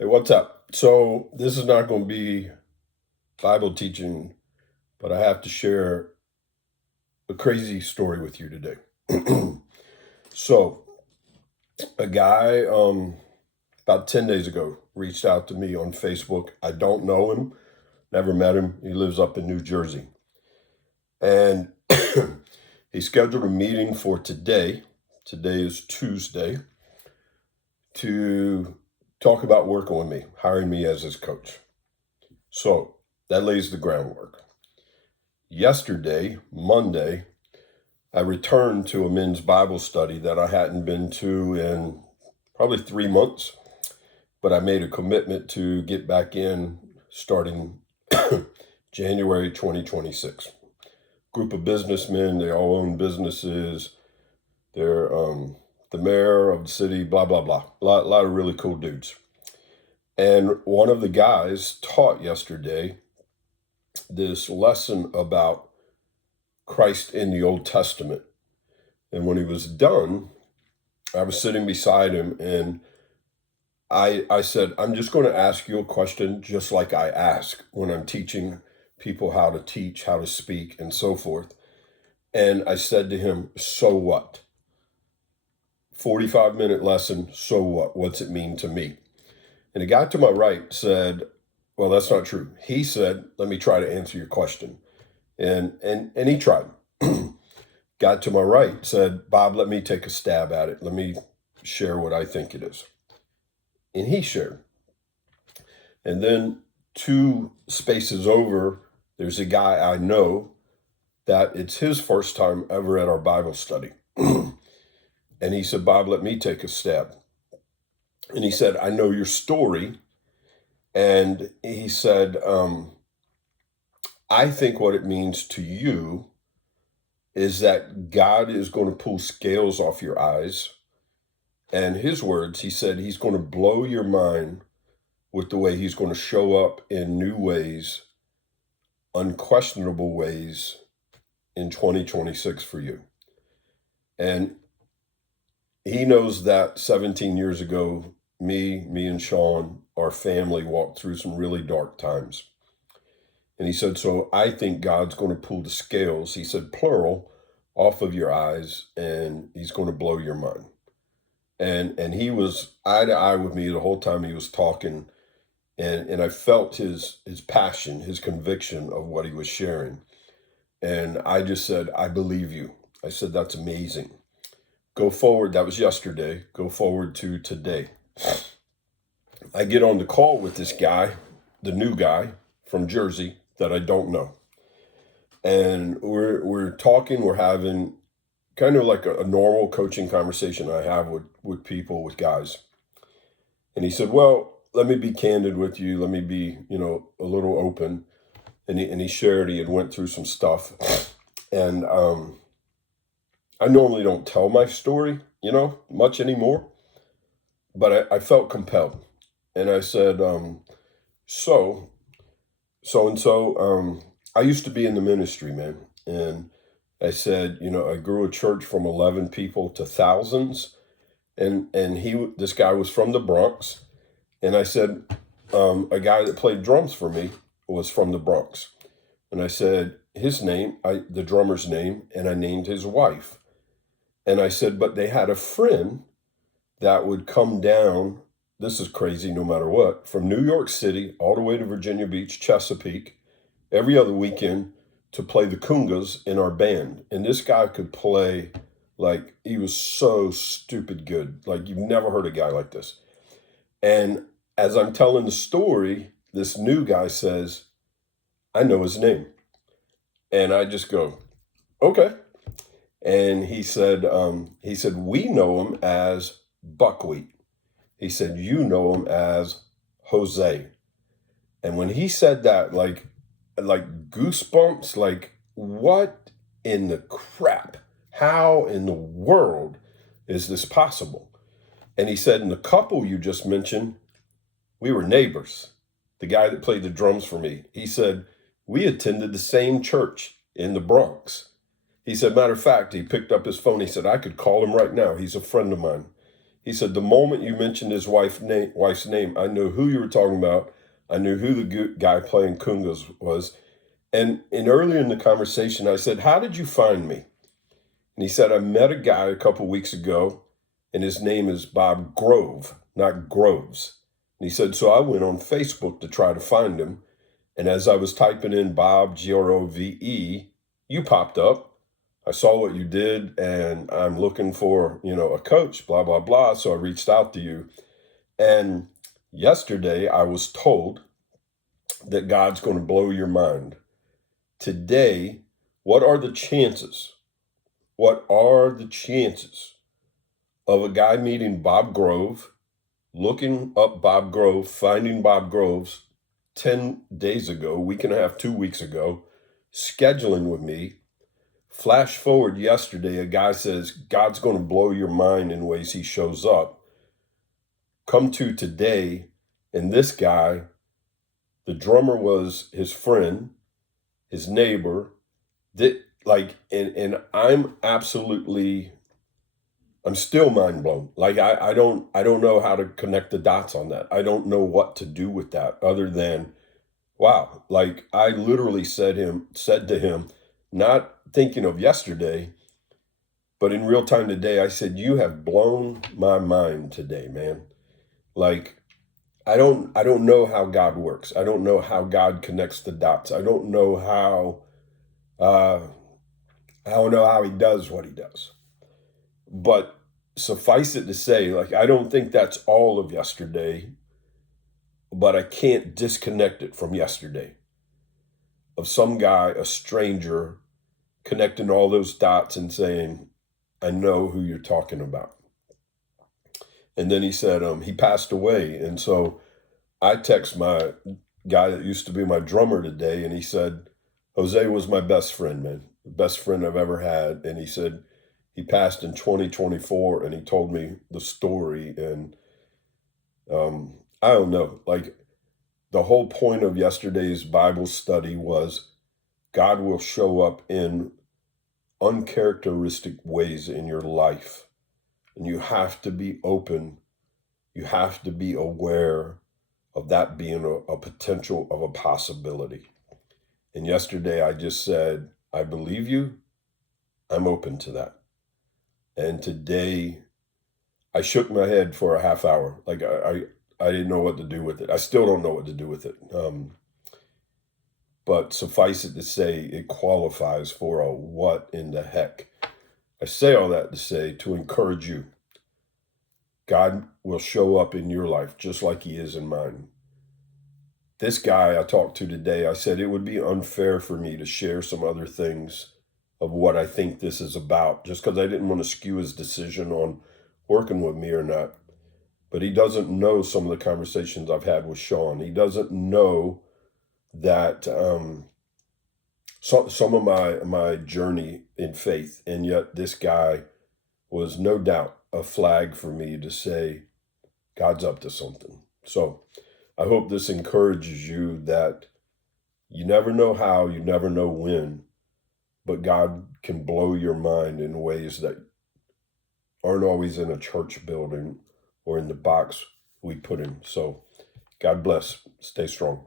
Hey, what's up? So, this is not going to be Bible teaching, but I have to share a crazy story with you today. So, a guy about 10 days ago reached out to me on Facebook. I don't know him, never met him. He lives up in New Jersey. And he scheduled a meeting for today. Today is Tuesday, to talk about working with me, hiring me as his coach. So, that lays the groundwork. Yesterday, Monday, I returned to a men's Bible study that I hadn't been to in probably 3 months, but I made a commitment to get back in starting January 2026. Group of businessmen, they all own businesses. They're the mayor of the city, blah, blah, blah. A lot of really cool dudes. And one of the guys taught yesterday this lesson about Christ in the Old Testament. And when he was done, I was sitting beside him and I said, I'm just going to ask you a question just like I ask when I'm teaching people how to teach, how to speak, and so forth. And I said to him, so what? 45-minute lesson, so what? What's it mean to me? And the guy to my right said, well, that's not true. He said, let me try to answer your question. And he tried. Guy to my right said, Bob, let me take a stab at it. Let me share what I think it is. And he shared. And then 2 spaces over, there's a guy I know that it's his first time ever at our Bible study. And he said, Bob, let me take a stab. And he said, I know your story. And he said, I think what it means to you is that God is going to pull scales off your eyes. And his words, he said, he's going to blow your mind with the way he's going to show up in new ways, unquestionable ways in 2026 for you. And he knows that 17 years ago, me and Sean, our family walked through some really dark times. And he said, so I think God's going to pull the scales, he said, plural, off of your eyes, and he's going to blow your mind. And he was eye to eye with me the whole time he was talking. And I felt his passion, his conviction of what he was sharing. And I just said, I believe you. I said, that's amazing. Go forward. That was yesterday. Go forward to today. I get on the call with this guy, the new guy from Jersey that I don't know. And we're talking, we're having kind of like a normal coaching conversation I have with people, with guys. And he said, well, let me be candid with you. Let me be, a little open. And he shared, he had went through some stuff. And I normally don't tell my story, much anymore. But I felt compelled. And I said, so and so, I used to be in the ministry, man. And I said, I grew a church from 11 people to thousands. And this guy was from the Bronx. And I said, a guy that played drums for me was from the Bronx. And I said his name, the drummer's name, and I named his wife. And I said, but they had a friend that would come down, this is crazy no matter what, from New York City all the way to Virginia Beach, Chesapeake, every other weekend to play the congas in our band. And this guy could play like, he was so stupid good. Like, you've never heard a guy like this. And as I'm telling the story, this new guy says, I know his name. And I just go, okay. And he said, we know him as Buckwheat. He said, you know him as Jose. And when he said that, like goosebumps, like, what in the crap? How in the world is this possible? And he said, in the couple you just mentioned, we were neighbors. The guy that played the drums for me, he said, we attended the same church in the Bronx. He said, matter of fact, he picked up his phone. He said, I could call him right now. He's a friend of mine. He said, the moment you mentioned his wife's name, I knew who you were talking about. I knew who the guy playing congas was. And earlier in the conversation, I said, how did you find me? And he said, I met a guy a couple weeks ago, and his name is Bob Grove, not Groves. And he said, so I went on Facebook to try to find him. And as I was typing in Bob, Grove, you popped up. I saw what you did, and I'm looking for, a coach, blah, blah, blah. So I reached out to you. And yesterday I was told that God's going to blow your mind. Today, what are the chances? What are the chances of a guy meeting Bob Grove, looking up Bob Grove, finding Bob Groves 10 days ago, a week and a half, 2 weeks ago, scheduling with me? Flash forward yesterday, a guy says, God's going to blow your mind in ways he shows up. Come to today, and this guy, the drummer was his friend, his neighbor, and I'm still mind blown. Like I don't know how to connect the dots on that. I don't know what to do with that other than, wow. Like I literally said to him, not thinking of yesterday, but in real time today, I said, you have blown my mind today, man. Like I don't know how God works. I don't know how God connects the dots. I don't know how he does what he does. But suffice it to say, like, I don't think that's all of yesterday, but I can't disconnect it from yesterday. Of some guy, a stranger, connecting all those dots and saying, I know who you're talking about. And then he said, he passed away. And so I text my guy that used to be my drummer today, and he said, Jose was my best friend, man. The best friend I've ever had. And he said, he passed in 2024, and he told me the story. And I don't know, like the whole point of yesterday's Bible study was God will show up in uncharacteristic ways in your life. And you have to be open. You have to be aware of that being a potential of a possibility. And yesterday I just said, I believe you. I'm open to that. And today I shook my head for a half hour. Like I didn't know what to do with it. I still don't know what to do with it. But suffice it to say, it qualifies for a what in the heck. I say all that to say, to encourage you. God will show up in your life just like he is in mine. This guy I talked to today, I said it would be unfair for me to share some other things of what I think this is about, just because I didn't want to skew his decision on working with me or not. But he doesn't know some of the conversations I've had with Sean. He doesn't know that some of my journey in faith, and yet this guy was no doubt a flag for me to say, God's up to something. So I hope this encourages you that you never know how, you never know when, but God can blow your mind in ways that aren't always in a church building or in the box we put him. So God bless. Stay strong.